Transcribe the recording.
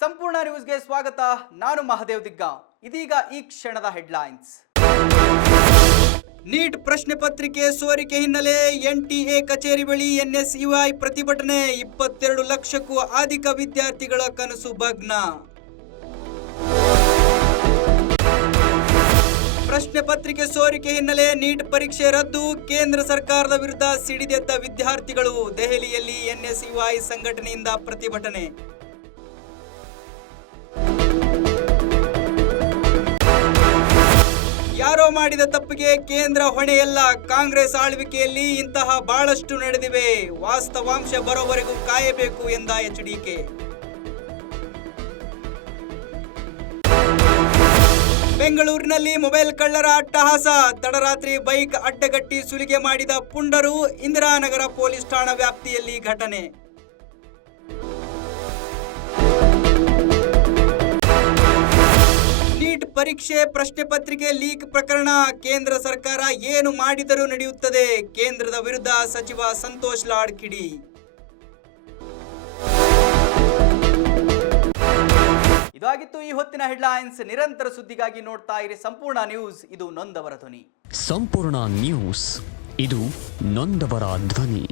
ಸಂಪೂರ್ಣ ನ್ಯೂಸ್ಗೆ ಸ್ವಾಗತ. ನಾನು ಮಹದೇವ್ ದಿಗ್ಗಾಂವ್. ಇದೀಗ ಈ ಕ್ಷಣದ ಹೆಡ್ಲೈನ್ಸ್. ನೀಟ್ ಪ್ರಶ್ನೆ ಪತ್ರಿಕೆ ಸೋರಿಕೆ ಹಿನ್ನೆಲೆ NTA ಕಚೇರಿ ಬಳಿ NSUI ಪ್ರತಿಭಟನೆ. 22 ಲಕ್ಷಕ್ಕೂ ಅಧಿಕ ವಿದ್ಯಾರ್ಥಿಗಳ ಕನಸು ಭಗ್ನ. ಪ್ರಶ್ನೆ ಪತ್ರಿಕೆ ಸೋರಿಕೆ ಹಿನ್ನೆಲೆ ನೀಟ್ ಪರೀಕ್ಷೆ ರದ್ದು. ಕೇಂದ್ರ ಸರ್ಕಾರದ ವಿರುದ್ಧ ಸಿಡಿದೆದ್ದ ವಿದ್ಯಾರ್ಥಿಗಳು. ದೆಹಲಿಯಲ್ಲಿ NSUI ಸಂಘಟನೆಯಿಂದ ಪ್ರತಿಭಟನೆ. ಯಾರೋ ಮಾಡಿದ ತಪ್ಪಿಗೆ ಕೇಂದ್ರ ಹೊಣೆಯಲ್ಲ. ಕಾಂಗ್ರೆಸ್ ಆಳ್ವಿಕೆಯಲ್ಲಿ ಇಂತಹ ಬಹಳಷ್ಟು ನಡೆದಿವೆ. ವಾಸ್ತವಾಂಶ ಬರೋವರೆಗೂ ಕಾಯಬೇಕು ಎಂದ HDK. ಬೆಂಗಳೂರಿನಲ್ಲಿ ಮೊಬೈಲ್ ಕಳ್ಳರ ಅಟ್ಟಹಾಸ. ತಡರಾತ್ರಿ ಬೈಕ್ ಅಡ್ಡಗಟ್ಟಿ ಸುಲಿಗೆ ಮಾಡಿದ ಪುಂಡರು. ಇಂದಿರಾನಗರ ಪೊಲೀಸ್ ಠಾಣಾ ವ್ಯಾಪ್ತಿಯಲ್ಲಿ ಘಟನೆ. ನೀಟ್ ಪರೀಕ್ಷೆ ಪ್ರಶ್ನೆ ಪತ್ರಿಕೆ ಲೀಕ್ ಪ್ರಕರಣ. ಕೇಂದ್ರ ಸರ್ಕಾರ ಏನು ಮಾಡಿದರೂ ನಡೆಯುತ್ತದೆ. ಕೇಂದ್ರದ ವಿರುದ್ಧ ಸಚಿವ ಸಂತೋಷ್ ಲಾಡ್ ಕಿಡಿ. ಇದಾಗಿತ್ತು ಈ ಹೊತ್ತಿನ ಹೆಡ್ಲೈನ್ಸ್. ನಿರಂತರ ಸುದ್ದಿಗಾಗಿ ನೋಡ್ತಾ ಇರಿ ಸಂಪೂರ್ಣ ನ್ಯೂಸ್. ಇದು ನೊಂದವರ ಧ್ವನಿ. ಸಂಪೂರ್ಣ ನ್ಯೂಸ್, ಇದು ನೊಂದವರ ಧ್ವನಿ.